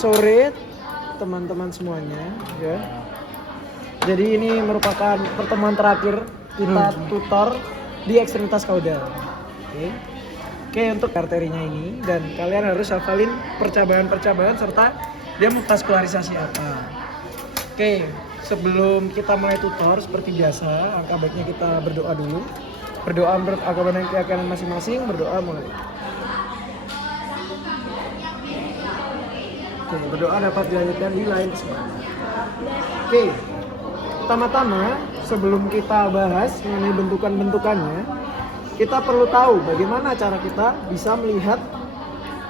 Sore teman-teman semuanya ya. Jadi ini merupakan pertemuan terakhir kita tutor di ekstremitas kaudal. Oke, untuk arterinya ini dan kalian harus hafalin percabangan-percabangan serta dia muskularisasi apa. Oke, sebelum kita mulai tutor seperti biasa, angka baiknya kita berdoa dulu. Berdoa menurut agama dan keyakinan masing-masing, berdoa mulai. Oke, berdoa dapat dilanjutkan di lain kesempatan. Oke, pertama-tama sebelum kita bahas mengenai bentukan-bentukannya, kita perlu tahu bagaimana cara kita bisa melihat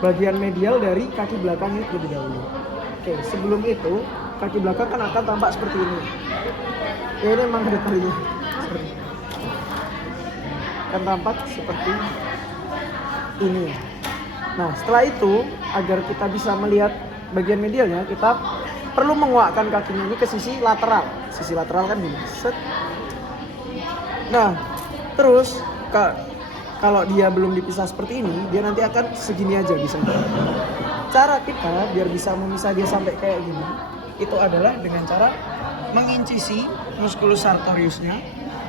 bagian medial dari kaki belakang ini terlebih dahulu. Oke, sebelum itu kaki belakang kan akan tampak seperti ini. Ya, ini memang detailnya seperti ini. Akan tampak seperti ini. Nah, setelah itu agar kita bisa melihat bagian medialnya, kita perlu menguakkan kakinya ini ke sisi lateral. Sisi lateral kan gini. Set. Nah, terus kalau dia belum dipisah seperti ini, dia nanti akan segini aja bisa. Cara kita biar bisa memisah dia sampai kayak gini, itu adalah dengan cara mengincisi musculus sartoriusnya,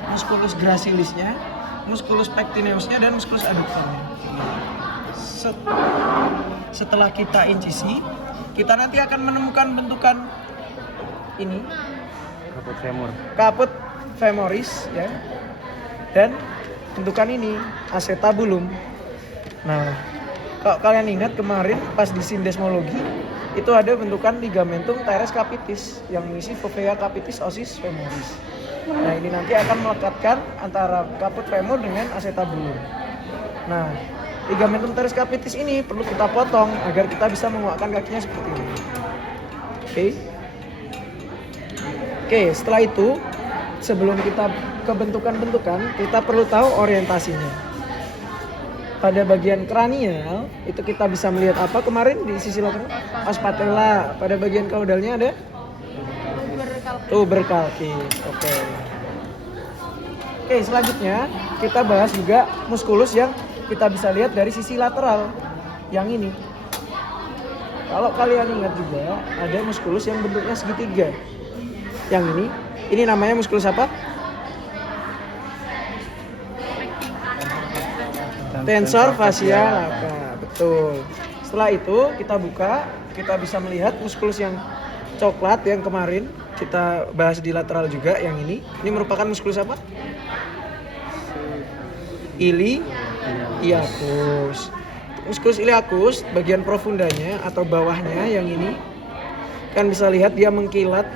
musculus gracilisnya, musculus pectineusnya, dan musculus adductornya. Setelah kita incisi, kita nanti akan menemukan bentukan ini, caput femoris ya, dan bentukan ini acetabulum. Nah, kalau kalian ingat kemarin pas di sindesmologi itu ada bentukan ligamentum teres capitis yang mengisi fovea capitis osis femoris. Nah, ini nanti akan melekatkan antara caput femur dengan acetabulum. Nah, ligamentum teres capitis ini perlu kita potong agar kita bisa menguatkan kakinya seperti ini. Oke, setelah itu sebelum kita ke bentukan-bentukan, kita perlu tahu orientasinya. Pada bagian kranial itu kita bisa melihat apa kemarin di sisi lateral? Os patella. Pada bagian kaudalnya ada tuberculkis. Oke, selanjutnya kita bahas juga muskulus yang kita bisa lihat dari sisi lateral yang ini. Kalau kalian ingat juga ada muskulus yang bentuknya segitiga. Yang ini namanya muskulus apa? Tensor fascia lata. Betul. Setelah itu kita buka, kita bisa melihat muskulus yang coklat yang kemarin kita bahas di lateral juga yang ini. Ini merupakan muskulus apa? Iliacus. Musculus iliacus bagian profundanya atau bawahnya yang ini kan bisa lihat dia mengkilat.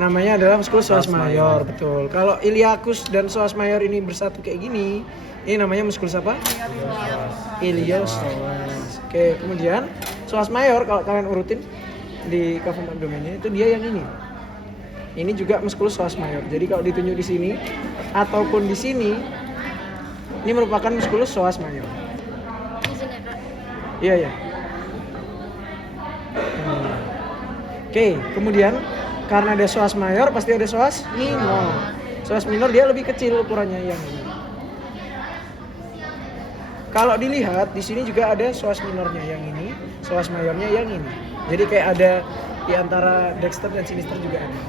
Namanya adalah musculus psoas major, betul. Kalau iliacus dan psoas major ini bersatu kayak gini, ini namanya musculus apa? Iliopsoas. Oke, kemudian psoas major kalau kalian urutin di cavum abdomennya itu dia yang ini. Ini juga musculus psoas major. Jadi kalau ditunjuk di sini ataupun di sini, ini merupakan musculus psoas major. Iya. Oke, kemudian karena ada psoas major pasti ada psoas minor. Psoas minor dia lebih kecil ukurannya yang ini. Kalau dilihat di sini juga ada psoas minornya yang ini, psoas mayornya yang ini. Jadi kayak ada di antara dexter dan sinister juga ada.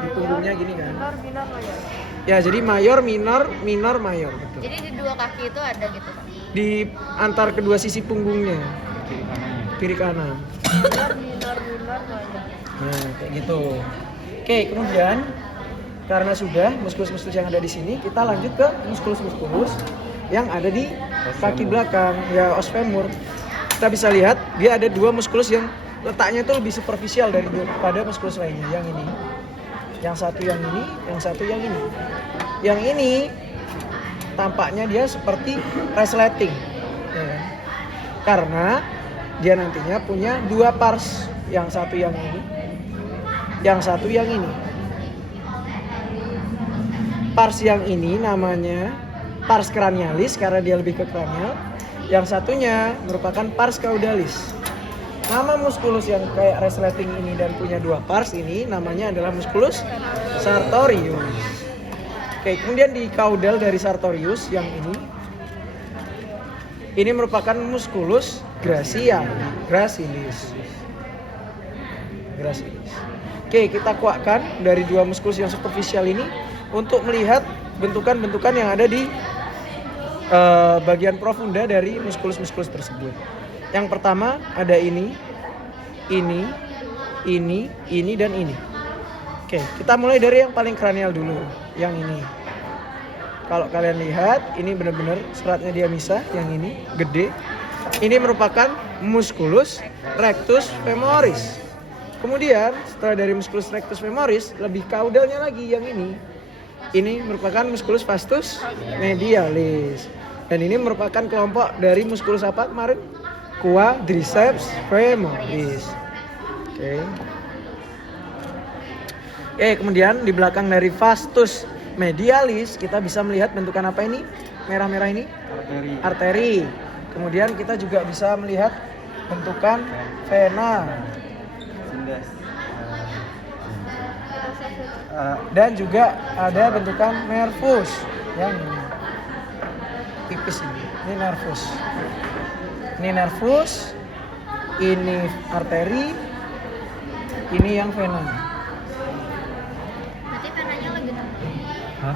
Di punggungnya gini kan. Minor, mayor. Ya, jadi mayor, minor, mayor, betul. Jadi di dua kaki itu ada gitu kan? Di antar kedua sisi punggungnya. Kiri kanan. Minor, mayor. Nah, kayak gitu. Oke, kemudian karena sudah muskulus-muskulus yang ada di sini, kita lanjut ke muskulus-muskulus yang ada di kaki belakang, ya os femur. Kita bisa lihat dia ada dua muskulus yang letaknya itu lebih superficial daripada muskulus lainnya. Yang ini, yang satu yang ini, yang satu yang ini. Yang ini tampaknya dia seperti resleting, ya kan? Karena dia nantinya punya dua pars, yang satu yang ini, yang satu yang ini. Pars yang ini namanya pars cranialis karena dia lebih ke cranial. Yang satunya merupakan pars caudalis. Nama muskulus yang kayak resleting ini dan punya dua pars ini namanya adalah musculus sartorius. Oke, kemudian di caudal dari sartorius yang ini Ini merupakan musculus gracilis. Oke, kita kuakkan dari dua muskulus yang superficial ini untuk melihat bentukan-bentukan yang ada di bagian profunda dari muskulus-muskulus tersebut. Yang pertama ada ini, dan ini. Oke, kita mulai dari yang paling kranial dulu, yang ini. Kalau kalian lihat, ini benar-benar seratnya dia misah, yang ini gede. Ini merupakan musculus rectus femoris. Kemudian setelah dari musculus rectus femoris, lebih kaudalnya lagi yang ini. Ini merupakan musculus vastus medialis. Dan ini merupakan kelompok dari musculus apa kemarin? Quadriceps femoris. Oke, kemudian di belakang dari vastus medialis kita bisa melihat bentukan apa ini? Merah-merah ini? Arteri. Kemudian kita juga bisa melihat bentukan vena. Dan juga ada bentukan nervus yang ini. Tipis ini. Ini nervus. Ini arteri. Ini yang vena. Berarti venanya lebih tebal.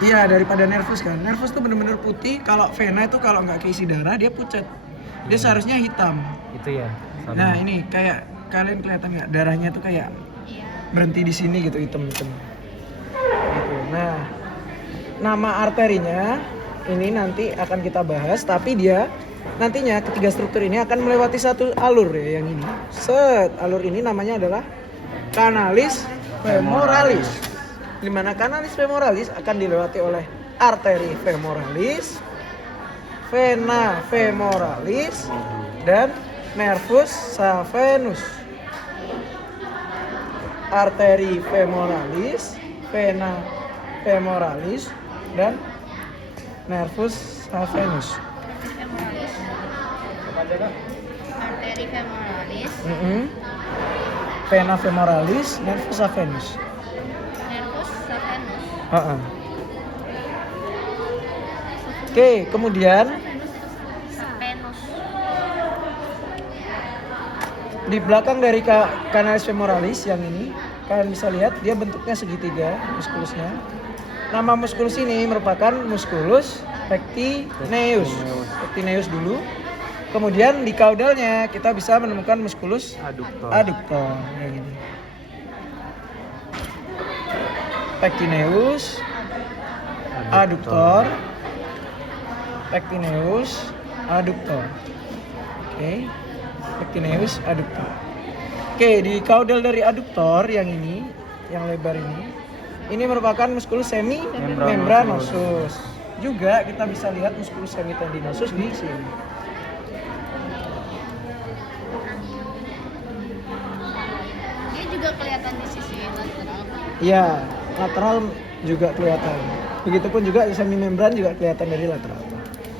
Iya, daripada nervus kan. Nervus tuh bener-bener putih. Kalau vena itu kalau nggak keisi darah dia pucat. Dia seharusnya hitam. Itu ya. Sama. Nah ini kayak kalian kelihatan nggak darahnya tuh kayak Iya. berhenti di sini gitu hitam-hitam. Gitu. Nah, nama arterinya ini nanti akan kita bahas. Tapi dia nantinya ketiga struktur ini akan melewati satu alur ya yang ini. Alur ini namanya adalah canalis femoralis. Di mana canalis femoralis akan dilewati oleh arteri femoralis, vena femoralis, dan nervus saphenus. Arteri femoralis, vena femoralis, dan nervus saphenus. Arteri femoralis, Vena femoralis, nervus saphenus. nervus saphenus. Oke, kemudian Saphenus. di belakang dari canalis femoralis yang ini, kalian bisa lihat dia bentuknya segitiga muskulusnya. Nama muskulus ini merupakan musculus pectineus. Pectineus dulu. Kemudian di kaudalnya kita bisa menemukan musculus adductor yang ini. Pectineus, adductor, pectineus, adductor. Oke, pectineus, adductor. Oke, di kaudal dari adductor yang ini, yang lebar ini merupakan musculus semimembranosus. Juga kita bisa lihat musculus semitendinosus di sini. Dia juga kelihatan di sisi lateral. Iya, lateral juga kelihatan. Begitupun juga semimembran juga kelihatan dari lateral.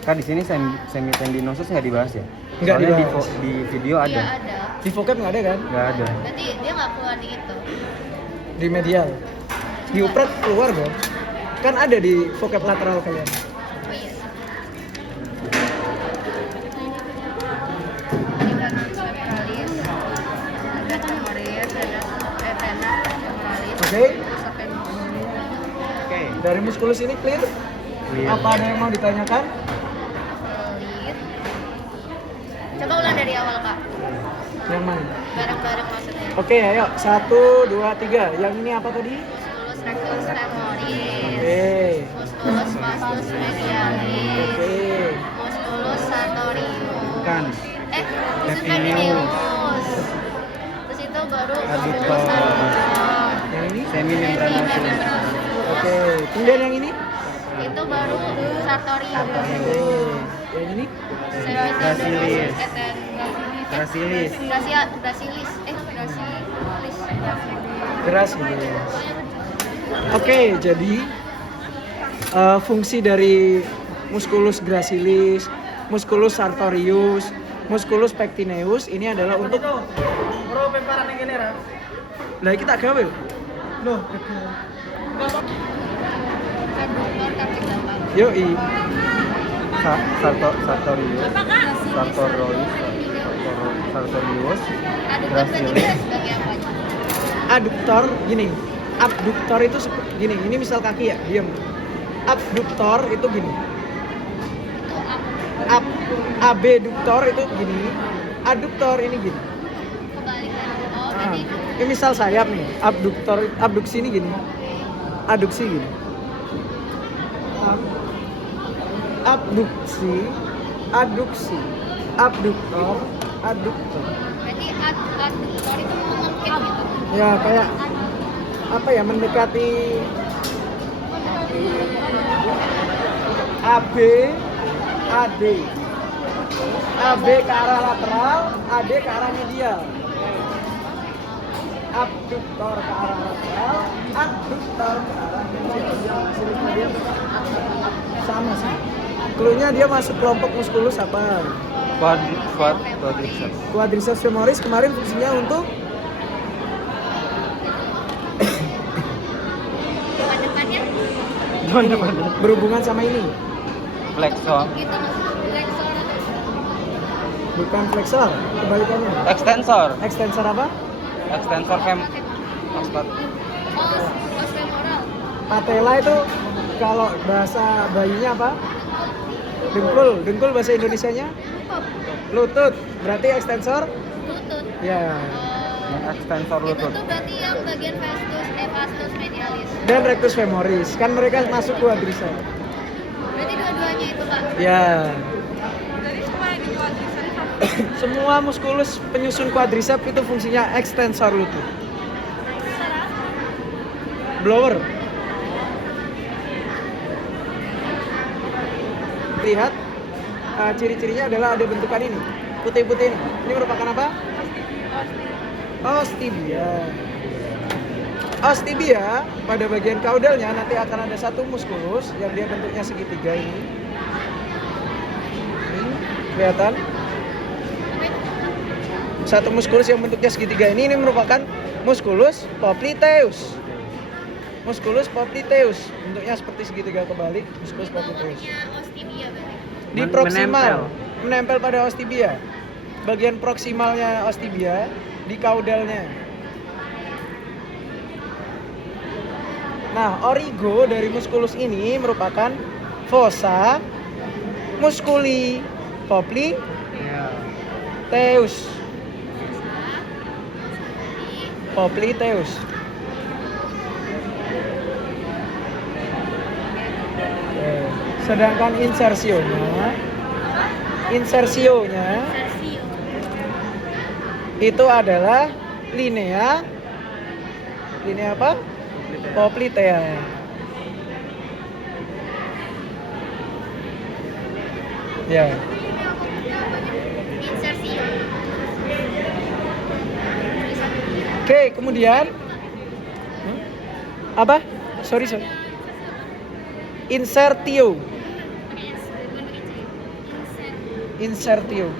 Kan di sini semitendinosus nggak dibahas ya? Nggak Soalnya dibahas. di video Iya ada. ada. Di vocab nggak ada kan? Nggak ada. Berarti dia nggak keluar di itu. Di medial. Di upret keluar dong. Kan ada di vocab lateral kalian. Oh iya. Ini kan femoralis, ada femoris, ada vena femoralis. Oke. Saphenus. Oke. Dari muskulus ini clear? Apa ada yang mau ditanyakan? Clear. Coba ulang dari awal Kak. Yang mana? Bareng-bareng maksudnya. Oke, ayo. 1, 2, 3. Yang ini apa tadi? Musculus rectus femoris. Oke. Musculus vastus medialis. Oke. Musculus sartorius. Bukan. Pectineus. Terus itu baru musculus adductor. Yang ini? Semimembranosus. Oke. Kemudian yang ini? Itu baru sartorius. Oke. Yang ini? Gracilis. Gracilis. Gracilis. Keras gitu. Oke, jadi fungsi dari musculus gracilis, musculus sartorius, musculus pectineus ini adalah untuk lah kita gawe loh. Adductor kaki belakang. Yoi. Sartorius, Sartorius, Aduktor berarti Gracilis. dia sebagai apa? Aduktor gini. Abduktor itu gini. Ini misal kaki ya, diam. Abduktor itu gini. Itu Ab abduktor itu gini. Aduktor ini gini. kebalikan. Oh, Ah, jadi ini misal sayap nih. Abduksi ini gini. Aduksi gini. Abduksi, aduksi, abduktor, aduktor. berarti aduktor itu mengungkit gitu. Ya kayak apa ya, mendekati AB, AD. AB ke arah lateral, AD ke arah medial. Abduktor ke arah lateral, aduktor ke arah medial. Sama sih. Cluenya dia masuk kelompok muskulus apa? Quadriceps. Quadriceps femoris kemarin fungsinya untuk Depan-depannya berhubungan sama ini. Flexor. gitu flexor. Bukan flexor, kebalikannya. Extensor. Extensor apa? Extensor Os femoral. Patella itu kalau bahasa bayinya apa? Dengkul. Dengkul bahasa Indonesianya lutut. Berarti extensor? Lutut. Ya. Extensor Itu lutut. tuh berarti yang bagian vastus medialis. Dan rectus femoris. Kan mereka masuk quadriceps. Berarti dua-duanya itu, Pak. Ya. Semua muskulus penyusun quadriceps itu fungsinya extensor lutut. Blower. Lihat ciri-cirinya adalah ada bentukan ini, putih-putih ini. Ini merupakan apa? Ostibia. Ostibia pada bagian kaudalnya nanti akan ada satu muskulus yang dia bentuknya segitiga ini. Ini kelihatan? Satu muskulus yang bentuknya segitiga ini merupakan muskulus popliteus. Musculus popliteus, bentuknya seperti segitiga kebalik, musculus popliteus. Bawahnya ostibia berarti. Di proksimal, menempel pada ostibia. Bagian proksimalnya ostibia di kaudalnya. Nah, origo dari musculus ini merupakan fossa musculi popliteus. Popliteus. Sedangkan insersionya itu adalah linea apa? Poplitea. Ya. Insersio. Oke, kemudian apa? Sorry. Insertio. Insertio.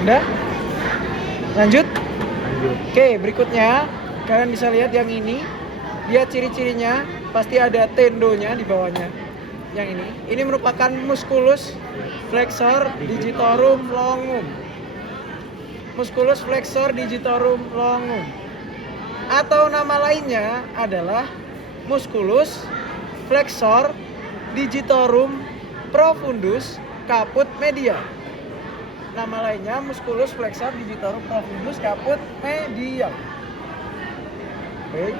Udah? Lanjut? Oke, berikutnya kalian bisa lihat yang ini. Dia ciri-cirinya pasti ada tendonya di bawahnya. Yang ini. Ini merupakan musculus flexor digitorum longum. Musculus flexor digitorum longum. Atau nama lainnya adalah musculus flexor digitorum profundus caput media. Nama lainnya musculus flexor digitorum profundus caput media. Oke.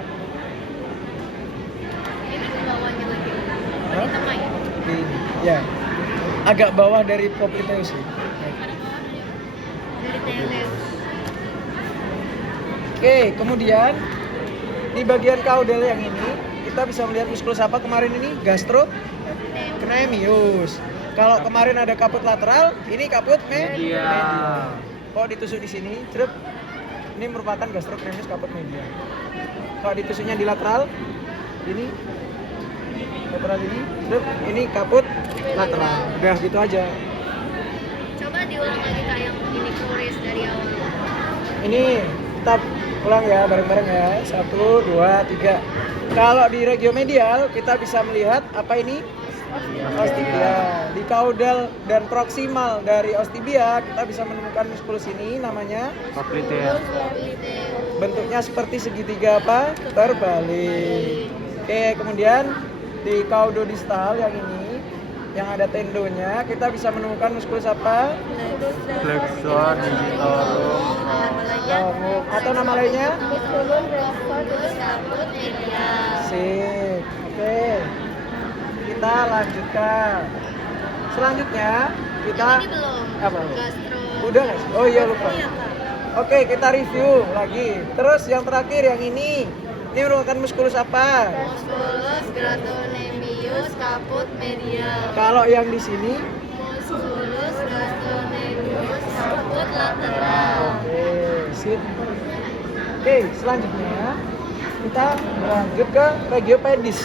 Ini ke bawahnya lagi. Hah? Di tengah ya. Ya. Agak bawah dari popliteus sih. Dari teleus. Oke, kemudian di bagian kaudal yang ini kita bisa melihat muskulus apa kemarin ini? Gastrocnemius. Kalau kemarin ada kaput lateral, ini kaput medial. Kalau ditusuk di sini, cerep, ini merupakan gastrocnemius kaput medial. Kalau ditusuknya di lateral, ini lateral ini, cerep, ini kaput lateral. Udah gitu aja. Coba diulang lagi Kak yang ini kuris dari awal. Ini kita Ulang ya, bareng-bareng ya. 1, 2, 3. Kalau di regiomedial kita bisa melihat apa ini? Ostibia. Di kaudal dan proksimal dari ostibia kita bisa menemukan muskulus ini namanya Popliteus. bentuknya seperti segitiga apa? Terbalik. Oke, kemudian di caudodistal yang ini yang ada tendonya kita bisa menemukan muskulus apa? Flexor digitorum. Atau nama lainnya? Musculus caput medial. Sip. Oke. Kita lanjutkan. Selanjutnya kita Ini belum. apa? Gastro. Udah nggak sih? Oh iya lupa. Oke, kita review lagi. Terus yang terakhir yang ini. Ini merupakan muskulus apa? Musculus gastrocnemius caput medial. Kalau yang di sini, Musculus gastrocnemius caput lateral. oke, sip. Oke, selanjutnya kita lanjut ke regiopedis.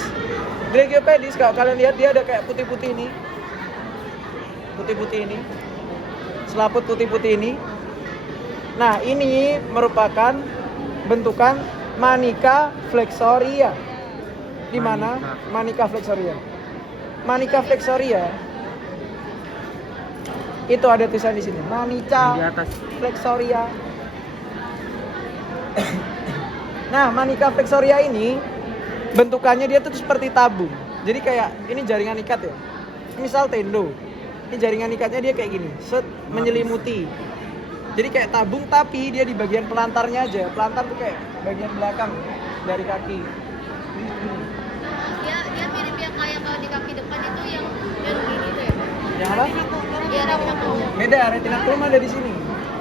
Di regiopedis kalau kalian lihat dia ada kayak putih-putih ini. Putih-putih ini. Selaput putih-putih ini. Nah, ini merupakan bentukan manica flexoria. Di mana? Manica flexoria. Manica flexoria itu ada tulisan di sini. Yang di Manica atas. flexoria. Nah, manica flexoria ini bentukannya dia tuh seperti tabung. Jadi kayak ini jaringan ikat ya. Misal tendo. Ini jaringan ikatnya dia kayak gini, set menyelimuti. Jadi kayak tabung tapi dia di bagian pelantarnya aja. Pelantar tuh kayak bagian belakang dari kaki. Dia mirip yang kayak kalau di kaki depan itu yang gini tuh ya. Yang apa? Iya, retinaculum. Beda, retinaculum ada di sini.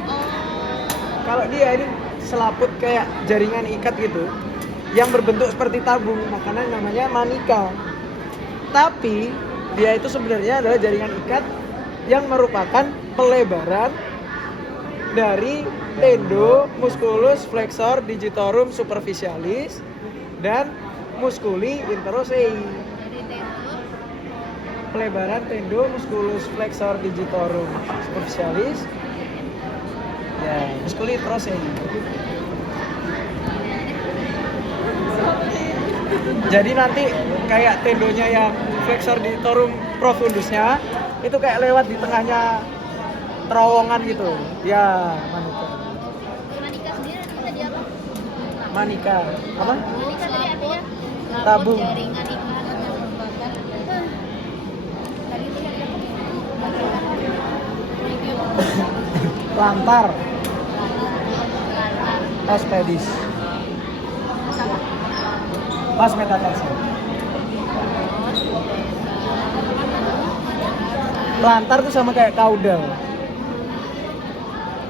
Oh. Kalau dia ini selaput kayak jaringan ikat gitu, yang berbentuk seperti tabung, makanya namanya manica. Tapi dia itu sebenarnya adalah jaringan ikat yang merupakan pelebaran dari tendo musculus flexor digitorum superficialis dan musculi interosei. Jadi tendo. Pelebaran tendo musculus flexor digitorum superficialis ya musculi interosei. Jadi nanti kayak tendonya yang flexor digitorum profundusnya itu kayak lewat di tengahnya terowongan gitu. Ya, manica. Manica sendiri tadi apa? Manica. Apa? Manica tadi artinya Tabung. jaringan ikat. Tadi itu Lantar. Ospedis. Pas metatarsal. Plantar tuh sama kayak kaudal.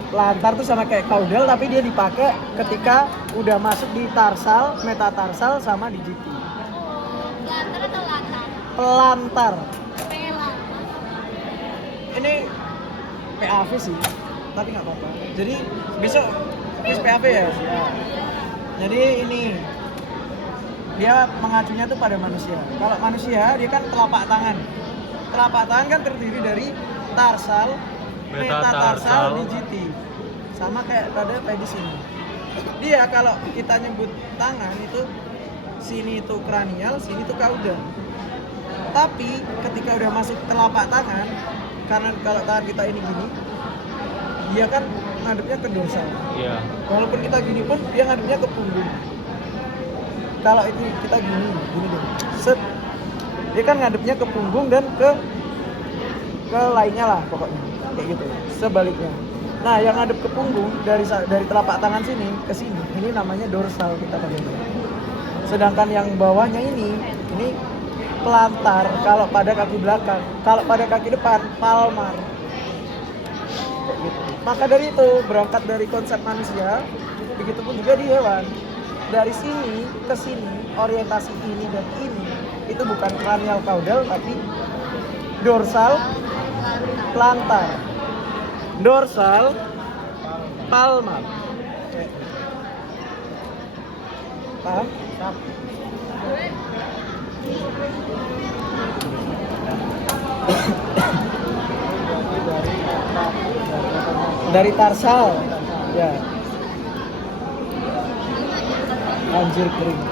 Plantar tuh sama kayak kaudal tapi dia dipakai ketika udah masuk di tarsal, metatarsal sama digiti. lantar atau latar? Pelantar. Pelang. Ini PAV sih, tapi nggak apa-apa. Jadi besok tes PAV ya. Jadi ini dia mengacunya tuh pada manusia. Kalau manusia dia kan telapak tangan. Telapak tangan kan terdiri dari tarsal, metatarsal, digiti. Sama kayak pada pedis ini. Dia kalau kita nyebut tangan itu sini itu kranial, sini itu kaudal. Tapi ketika udah masuk telapak tangan, karena kalau tangan kita ini gini, dia kan ngadepnya ke dorsal. Iya. Walaupun kita gini pun dia ngadepnya ke punggung. Kalau ini kita gini deh. Set. Dia kan ngadepnya ke punggung dan ke lainnya lah pokoknya. Kayak gitu. Sebaliknya. Nah, yang ngadep ke punggung dari telapak tangan sini ke sini, ini namanya dorsal kita pakai. Sedangkan yang bawahnya ini pelantar kalau pada kaki belakang. Kalau pada kaki depan palmar. Kayak gitu. Maka dari itu berangkat dari konsep manusia, begitupun juga di hewan. Dari sini ke sini, orientasi ini dan ini itu bukan cranial caudal tapi dorsal plantar. Dorsal palmar. Paham? Dari tarsal ya. Anjir kering.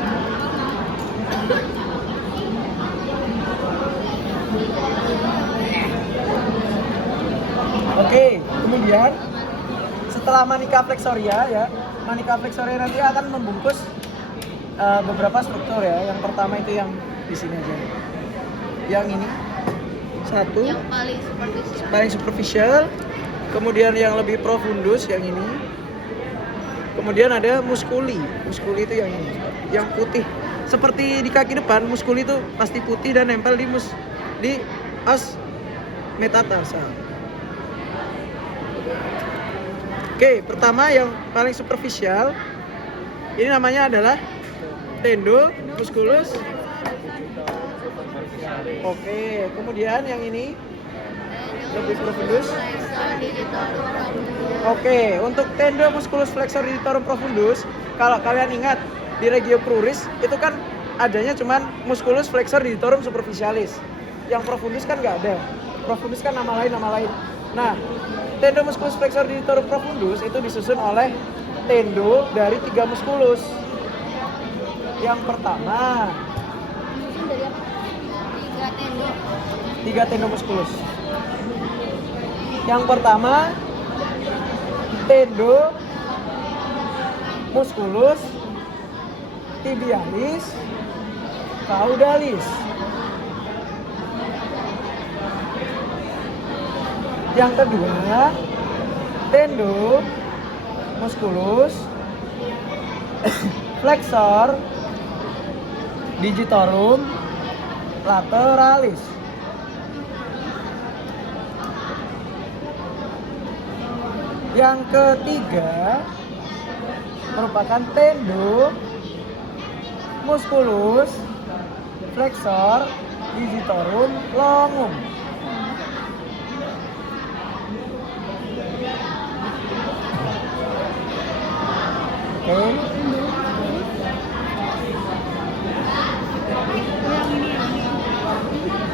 Oke, kemudian setelah manica flexoria ya, manica flexoria nanti akan membungkus beberapa struktur ya. Yang pertama itu yang di sini aja. Yang ini satu, Yang paling superficial. paling superficial. Kemudian yang lebih profundus yang ini. Kemudian ada muskuli. Muskuli itu yang ini, yang putih. Seperti di kaki depan, muskuli itu pasti putih dan nempel di os metatarsal. Oke, pertama yang paling superficial ini namanya adalah tendo musculus. Oke, kemudian yang ini lebih profundus. Flexor digitorum profundus. Oke, untuk tendo musculus flexor digitorum profundus, kalau kalian ingat di regio cruris itu kan adanya cuman musculus flexor digitorum superficialis. Yang profundus kan nggak ada. Profundus kan nama lain. Nah, tendo musculus flexor digitorum profundus itu disusun oleh tendo dari 3 musculus. Yang pertama, Ini dari apa? 3 tendo. 3 tendo musculus. Yang pertama, tendo musculus tibialis caudalis. Yang kedua, tendo musculus flexor digitorum lateralis. Yang ketiga merupakan tendo musculus flexor digitorum longum. Oke.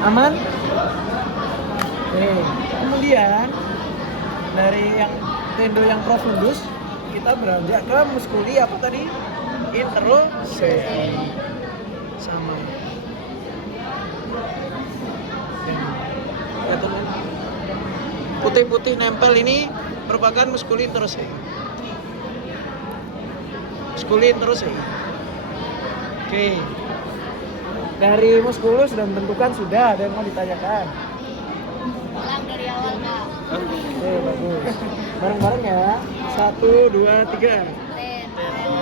Aman? Oke. Kemudian dari yang tendo yang profundus kita beranjak ke muskuli apa tadi? Interosei. Sama. Lihat teman. Putih-putih nempel ini merupakan muskuli interosei. Muskuli interosei. Oke. Dari muskulus dan bentukan sudah, ada yang mau ditanyakan? Ulang dari awal, Kak. Oke, bagus. Bareng-bareng ya. 1, 2, 3. Tendo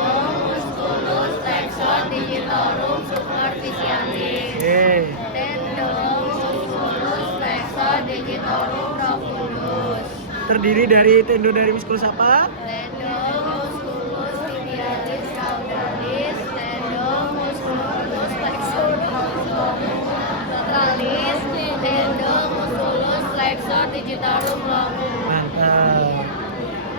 musculus flexor digitorum superficialis. Oke. Tendo musculus flexor digitorum profundus. Terdiri dari tendo dari muskulus apa? Tendo musculus tibialis caudalis. Tendo musculus flexor lateralis. Tendo musculus flexor digitorum longum. Mantap.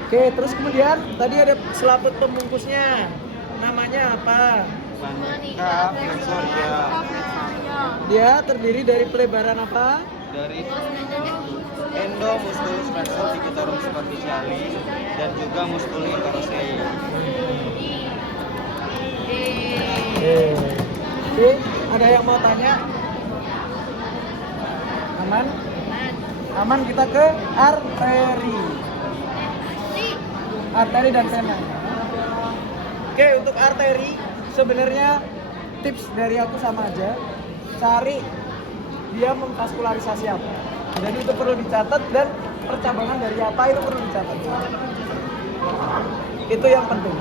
Oke, terus kemudian tadi ada selaput pembungkusnya. Namanya apa? Manica flexoria. Dia terdiri dari pelebaran apa? Dari endo musculus flexor digitorum superficialis dan juga muskuli interosei. Oke, ada yang mau tanya? Aman? Aman, kita ke arteri. Arteri dan vena. Oke, untuk arteri sebenarnya tips dari aku sama aja. Cari dia memvaskularisasi apa. Jadi itu perlu dicatat dan percabangan dari apa itu perlu dicatat. Itu yang penting.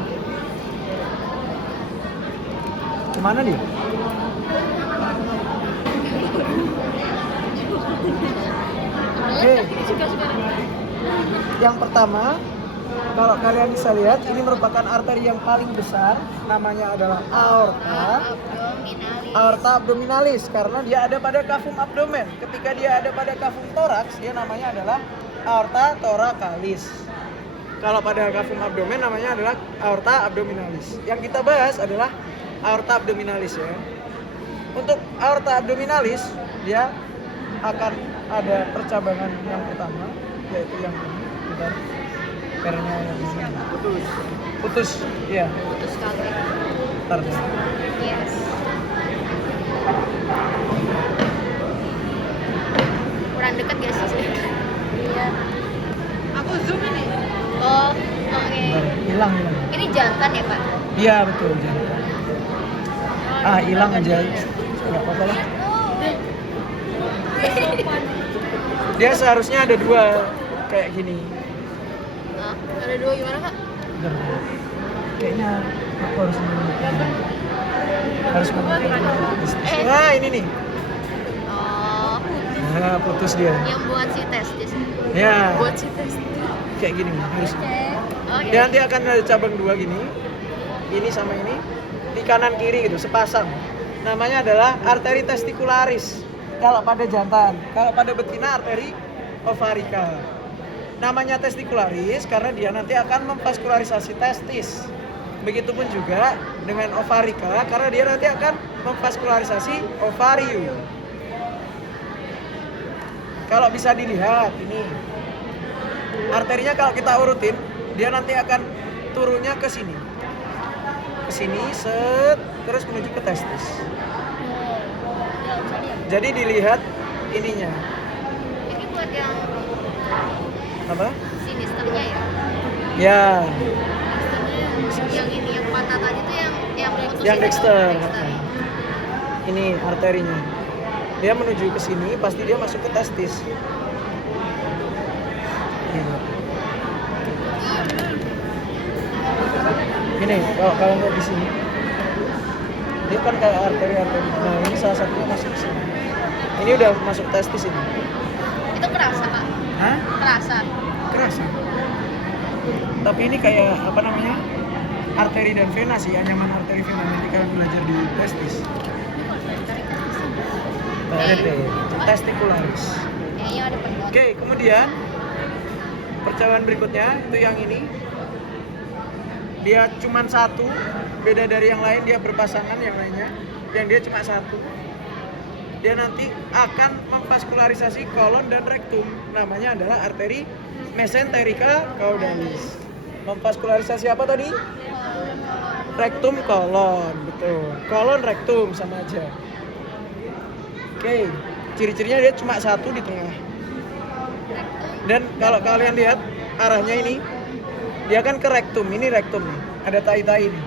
Kemana dia? Oke. Yang pertama, kalau kalian bisa lihat, ini merupakan arteri yang paling besar. Namanya adalah aorta. Aorta abdominalis karena dia ada pada cavum abdomen. Ketika dia ada pada cavum thorax, dia namanya adalah aorta thoracalis. Kalau pada cavum abdomen namanya adalah aorta abdominalis. Yang kita bahas adalah aorta abdominalis ya. Untuk aorta abdominalis, dia akan ada percabangan yang utama, yaitu yang ini. Bentar. Pernya yang ini. Putus. Ya. Putus kaki. Ntar deh. Yes. Kurang dekat gak sih? Iya. Aku zoom ini. Oh, oke. Ntar, hilang. Ini jantan ya, Pak? Iya betul jangan. Hilang aja. Nggak apa-apa lah. Dia seharusnya ada 2 kayak gini. Ada 2 gimana, Kak? Bentar. Kayaknya aku harus menemukan. Nah ini nih. Oh, Nah putus dia. yang buat si testis. Ya. Buat si testis. Kayak gini harus. Oke. Dia nanti akan ada cabang 2 gini. Ini sama ini di kanan kiri gitu sepasang. Namanya adalah arteri testicularis kalau pada jantan. Kalau pada betina arteri ovarica. Namanya testicularis karena dia nanti akan memvaskularisasi testis. Begitupun juga dengan ovarica karena dia nanti akan memvaskularisasi ovarium. Kalau bisa dilihat ini arterinya kalau kita urutin dia nanti akan turunnya ke sini. Ke sini set terus menuju ke testis. Jadi dilihat ininya. Ini buat yang Apa? sinisternya ya? Ya, Yang ini yang patah tadi tuh yang putus yang itu. Dexter. Dexter. Ini arterinya. Dia menuju ke sini, pasti dia masuk ke testis. Gini, kalau nggak di sini, dia kan kayak arteri. Nah ini salah satunya masuk ke sini. Ini udah masuk testis ini. Itu kerasa, Pak? Hah? Kerasa. Keras ya? Tapi ini kayak apa namanya? Arteri dan vena sih, anyaman arteri vena nanti kalian belajar di testis. Testicularis. Kayaknya ada pendot. Oke, kemudian percobaan berikutnya itu yang ini. Dia cuma 1, beda dari yang lain, dia berpasangan yang lainnya. Yang dia cuma 1. Dia nanti akan memvaskularisasi kolon dan rektum. Namanya adalah arteri mesenterica caudalis. Memvaskularisasi apa tadi? Rektum kolon, betul. Kolon rektum sama aja. Oke, ciri-cirinya dia cuma 1 di tengah. Dan kalau kalian lihat arahnya ini, dia kan ke rektum. Ini rektum nih. Ada tai-tai nih.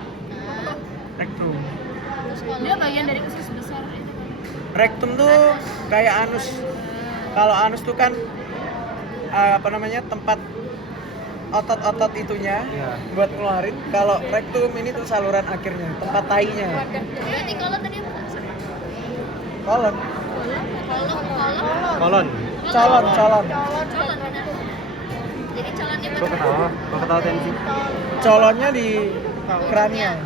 Rektum. Dia bagian dari usus besar itu. Rektum tuh kayak anus. Kalau anus tuh kan apa namanya tempat otot-otot itunya buat ngeluarin. Kalau rektum ini tuh saluran akhirnya, tempat tainya. Berarti kalau tadi apa? Kolon. Kolon. Calon. Calon benar. Jadi calonnya Gua ketawa tensi. Colonnya di kranial.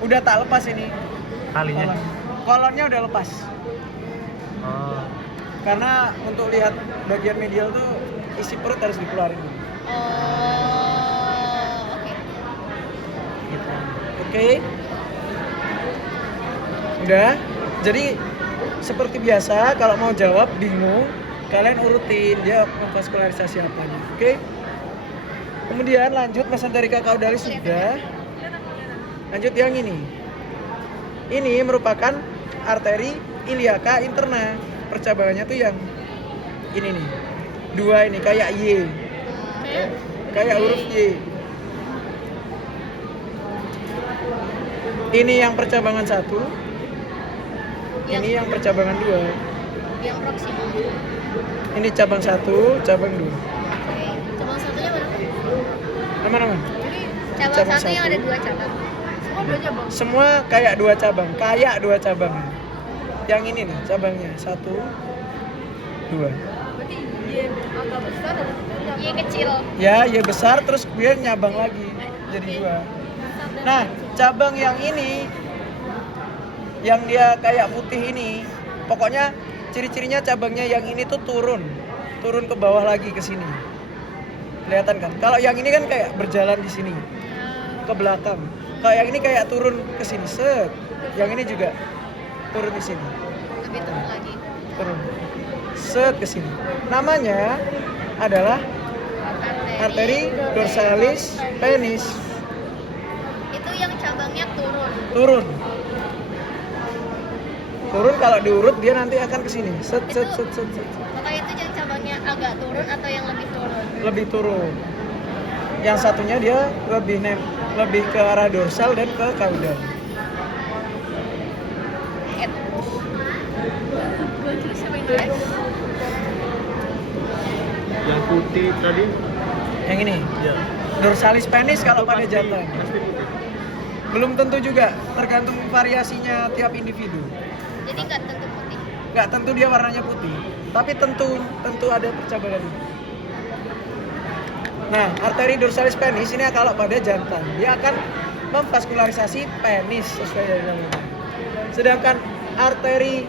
Udah tak lepas ini. Talinya. Kolonnya udah lepas. Oh. Karena untuk lihat bagian medial tuh isi perut harus dikeluarin. Oke. Gitu. Oke. Udah. Jadi seperti biasa kalau mau jawab bingung, kalian urutin dia memvaskularisasi apanya. Oke. Kemudian lanjut mesenterica caudalis sudah. Lanjut yang ini. Ini merupakan arteri iliaca interna. Percabangannya tuh yang ini nih. 2 ini kayak Y. Kayak huruf Y. Ini yang percabangan 1. Ini yang percabangan 2. Yang proksimal. Ini cabang 1, cabang 2. Oke. Cabang satunya berapa? Teman-teman, Cabang Cabang satu yang satu. ada 2 cabang. Semua 2 cabang. semua kayak 2 cabang, kayak 2 cabang. Yang ini nih cabangnya 1, 2. Berarti Y agak besar ada Y kecil. Ya, Y besar terus dia nyabang lagi jadi 2. Nah, cabang yang ini yang dia kayak putih ini, pokoknya ciri-cirinya cabangnya yang ini tuh turun ke bawah lagi ke sini. Kelihatan kan? Kalau yang ini kan kayak berjalan di sini ke belakang. Kalau yang ini kayak turun ke sini, set. Yang ini juga turun di sini, Lebih turun lagi. turun, set ke sini. Namanya adalah arteri dorsalis penis. Itu yang cabangnya turun. Turun turun, kalau diurut dia nanti akan ke sini. Set. Maka itu yang cabangnya agak turun atau yang lebih turun? Lebih turun. Yang satunya dia lebih ke arah dorsal dan ke caudal. Yang putih tadi? Yang ini, Ya. dorsalis penis kalau pada jantan. Pasti putih. Belum tentu juga, tergantung variasinya tiap individu. Jadi nggak tentu putih. Nggak tentu dia warnanya putih, tapi tentu ada percabangan. Nah, arteri dorsalis penis ini kalau pada jantan, dia akan memvaskularisasi penis sesuai dari namanya. Sedangkan arteri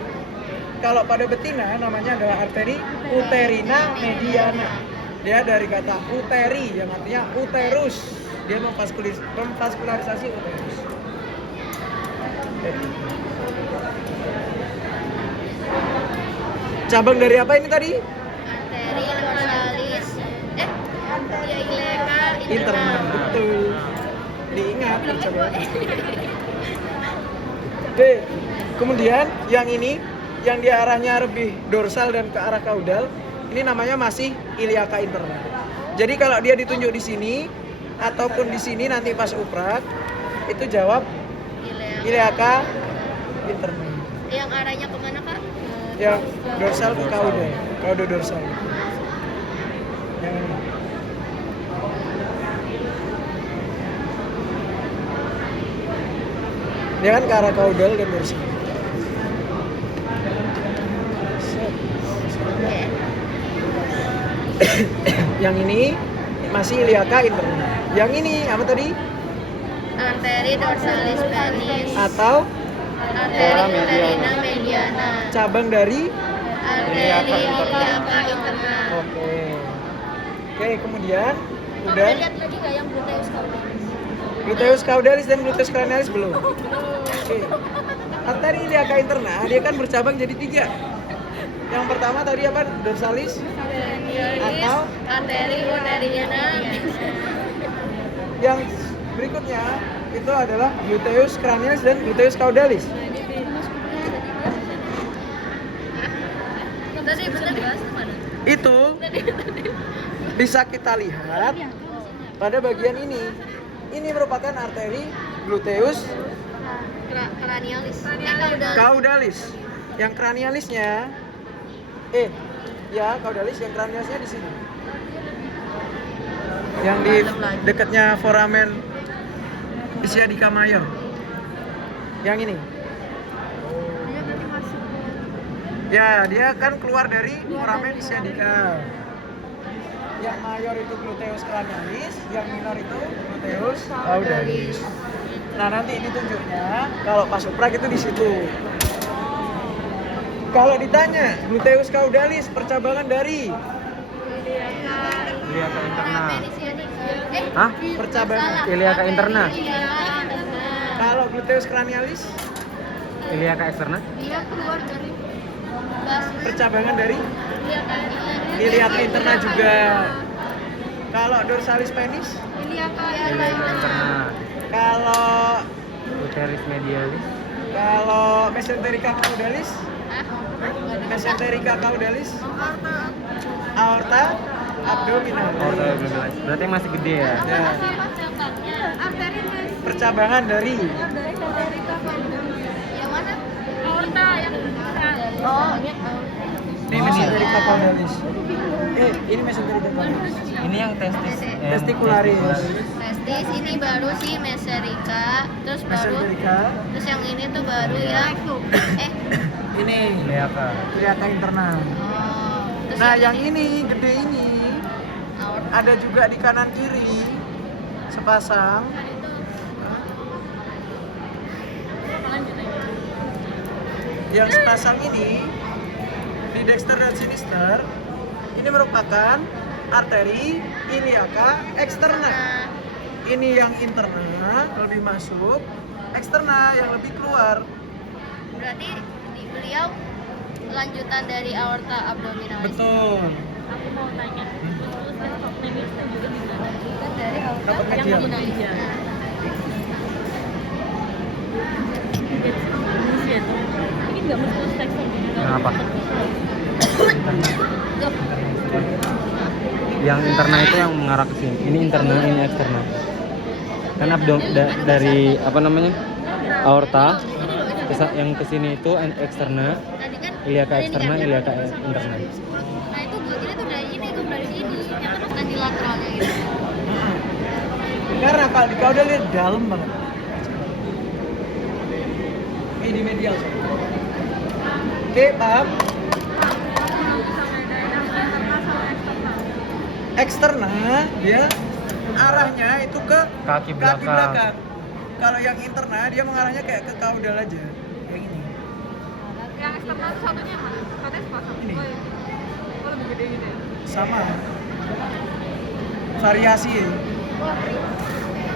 kalau pada betina namanya adalah arteri uterina mediana. Dia dari kata uteri yang artinya uterus. Dia memvaskularisasi uterus. Cabang dari apa ini tadi? Arteri dorsalis ileka Internal. Betul. Diingat percabangan. Oke. Kemudian yang ini yang dia arahnya lebih dorsal dan ke arah caudal, ini namanya masih iliaka internal. Jadi kalau dia ditunjuk di sini ataupun di sini nanti pas uprak, itu jawab iliaka internal. Yang arahnya kemana kak? Yang dorsal ke caudal, caudal dorsal. Yang ini. Dia kan ke arah caudal dan dorsal. Yang ini masih iliaka internal. Yang ini apa tadi? Arteri dorsalis penis Atau arteri uterina mediana cabang dari? arteri iliaka internal. Oke, kemudian Kamu udah lihat lagi nggak yang gluteus caudalis? gluteus caudalis dan gluteus cranialis belum? Oke. Arteri iliaka internal dia kan bercabang jadi 3. Yang pertama tadi apa? Dorsalis atau arteri uterina. yang berikutnya itu adalah gluteus cranialis dan gluteus caudalis. Tadi benar dibahas kemana? Itu bisa kita lihat pada bagian ini. Ini merupakan arteri gluteus Cranialis. caudalis. Yang cranialisnya caudalis, yang cranialisnya di sini. Yang di dekatnya foramen ischiadica major. Yang ini. Ya, dia kan keluar dari foramen ischiadica. Yang mayor itu gluteus cranialis, yang minor itu gluteus caudalis. Nah, nanti ini tunjuknya kalau pas uprak itu di situ. Kalau ditanya gluteus caudalis percabangan dari Iliaka internal. Hah? Percabangan Iliaka internal. Kalau gluteus cranialis Iliaka eksterna. Dia keluar dari percabangan dari iliaka interna juga. Kalau dorsalis penis, iliaka Iliaka internal. kalau Uterus medialis. mesenterica caudalis, aorta abdominalis. Oh, saya belum jelas. Berarti yang masih gede ya. Ya, percabangan dari yang mana? Aorta yang oh, ini mesenterica caudalis. Ini mesenterica caudalis. Ini yang testis. Testicularis. testis, ini baru si mesenterica, terus baru Mesenterica. terus yang ini tuh baru yang Ini Iliaka. iliaka internal. oh, terus Nah, yang ini gede ini aorta. ada juga di kanan kiri sepasang. Yang sepasang ini di dexter dan sinister ini merupakan arteri iliaka eksterna. Ini yang interna lebih masuk, eksterna yang lebih keluar. Berarti beliau lanjutan dari aorta abdominalis. Betul. Aku mau tanya, dari aorta Dapat kajian. nggak muskulus flexor. Kenapa? Yang interna itu yang mengarah ke sini. Ini interna, ini eksterna. Kan dari apa namanya? Aorta yang ke sini itu eksterna, Tadi kan iliaka eksterna, iliaka interna. nah itu gue kira tuh dari ini, gue dari sini. Ternyata pas di lateralnya gitu. Karena kalau di kaudal dia dalam banget. Ini di medial. Oke, paham? Eksterna dia arahnya itu ke Kaki belakang. Kalau yang interna dia mengarahnya kayak ke kaudal aja. Kayak gini. Yang eksternal itu satunya mana? Katanya sepasang. Ini. Oh, lebih gede gitu ya? Sama. Variasi ya.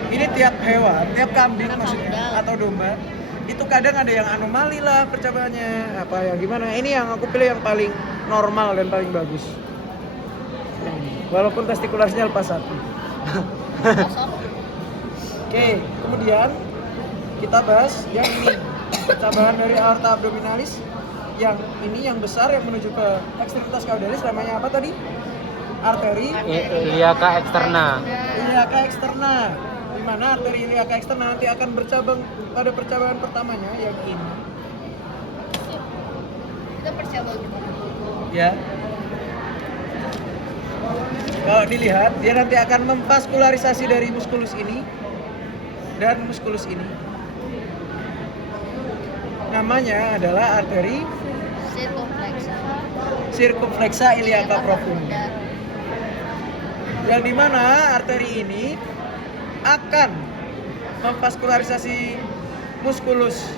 Ini tiap hewan, tiap kambing maksudnya atau domba itu kadang ada yang anomali lah percabangannya apa yang gimana. Ini yang aku pilih yang paling normal dan paling bagus. Walaupun testikulasnya lepas satu. Oke, kemudian kita bahas yang ini percabangan dari aorta abdominalis. Yang ini yang besar yang menuju ke ekstremitas caudalis namanya apa tadi? Arteri Iliaka eksterna. iliaka eksterna. Di mana arteri iliaka eksterna nanti akan bercabang pada percabangan pertamanya yang ini. Itu percabang gitu. Ya. Kalau dilihat dia nanti akan memvaskularisasi dari muskulus ini dan muskulus ini. Namanya adalah arteri circumflexa iliaca profunda. Yang dimana arteri ini akan memvaskularisasi muskulus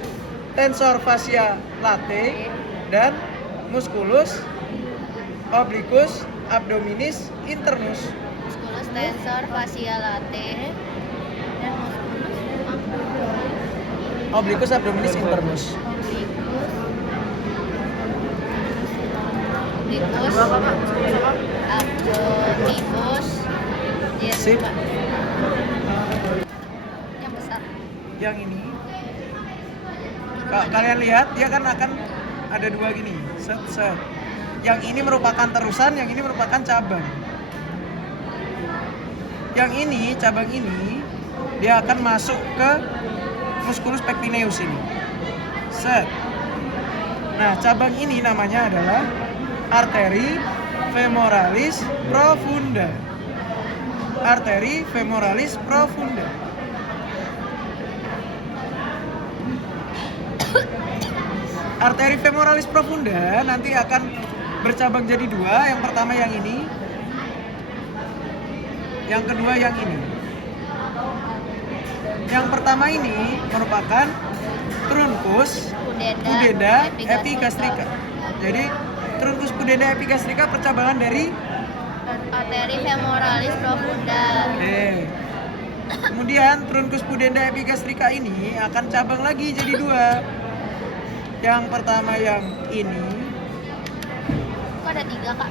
tensor fascia latae dan muskulus obliquus abdominis internus. Musculus tensor fascia latae dan musculus Obliquus abdominis internus. obliquus abdominis. Sip. Yang besar. Yang ini kalian lihat dia kan akan ada dua gini set. Yang ini merupakan terusan, yang ini merupakan cabang. Yang ini cabang ini dia akan masuk ke musculus pectineus ini set. Nah cabang ini namanya adalah arteri femoralis profunda. Arteri femoralis profunda. Arteri femoralis profunda nanti akan bercabang jadi dua. Yang pertama yang ini, yang kedua yang ini. Yang pertama ini merupakan truncus pudenda epigastrica. Jadi truncus pudenda epigastrica percabangan dari Arteri femoralis profunda. Kemudian truncus pudenda epigastrica ini akan cabang lagi jadi dua. Yang pertama yang ini. Kok ada 3 kak?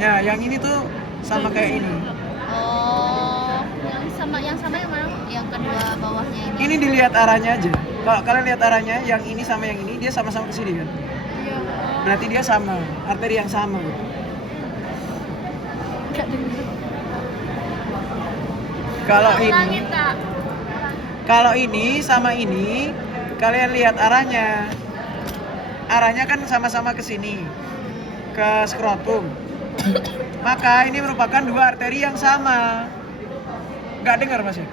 Ya, yang ini tuh sama kayak ini. Oh, yang sama yang mana? Yang kedua bawahnya ini. Ini dilihat arahnya aja. Kalau kalian lihat arahnya, yang ini sama yang ini dia sama-sama ke sini kan? Iya. Berarti dia sama, arteri yang sama gitu. Kalau ini sama ini, kalian lihat arahnya. Arahnya kan sama-sama ke sini, ke skrotum. Maka ini merupakan dua arteri yang sama. Gak dengar Mas ya?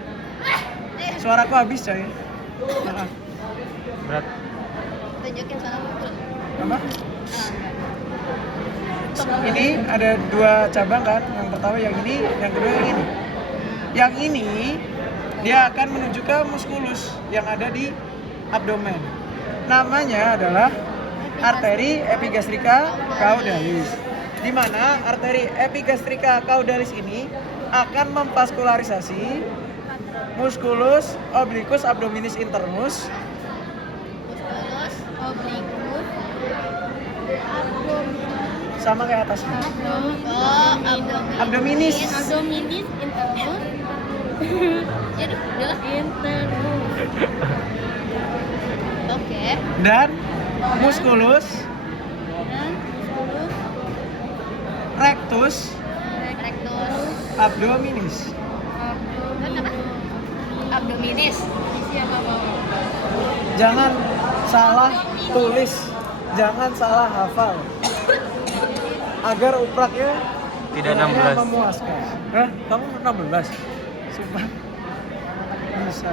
Suaraku habis coy. Maaf. Berat. Tunjukin sana pukul. Apa? Ini ada dua cabang kan? Yang pertama yang ini, yang kedua yang ini. Yang ini dia akan menuju ke muskulus yang ada di abdomen. Namanya adalah arteri epigastrica caudalis. Di mana arteri epigastrica caudalis ini akan memvaskularisasi musculus obliquus abdominis internus. Musculus obliquus Sama kayak atasnya. Abdominis. Abdominis internus. Jadi adalah internus. Oke. Dan musculus, dan rectus, rectus, abdominis. dan apa? Abdominis. Jangan salah tulis, jangan salah hafal. Agar upraknya Tidak kiranya 16. memuaskan. Hah? Kamu 16? Sumpah. Bisa.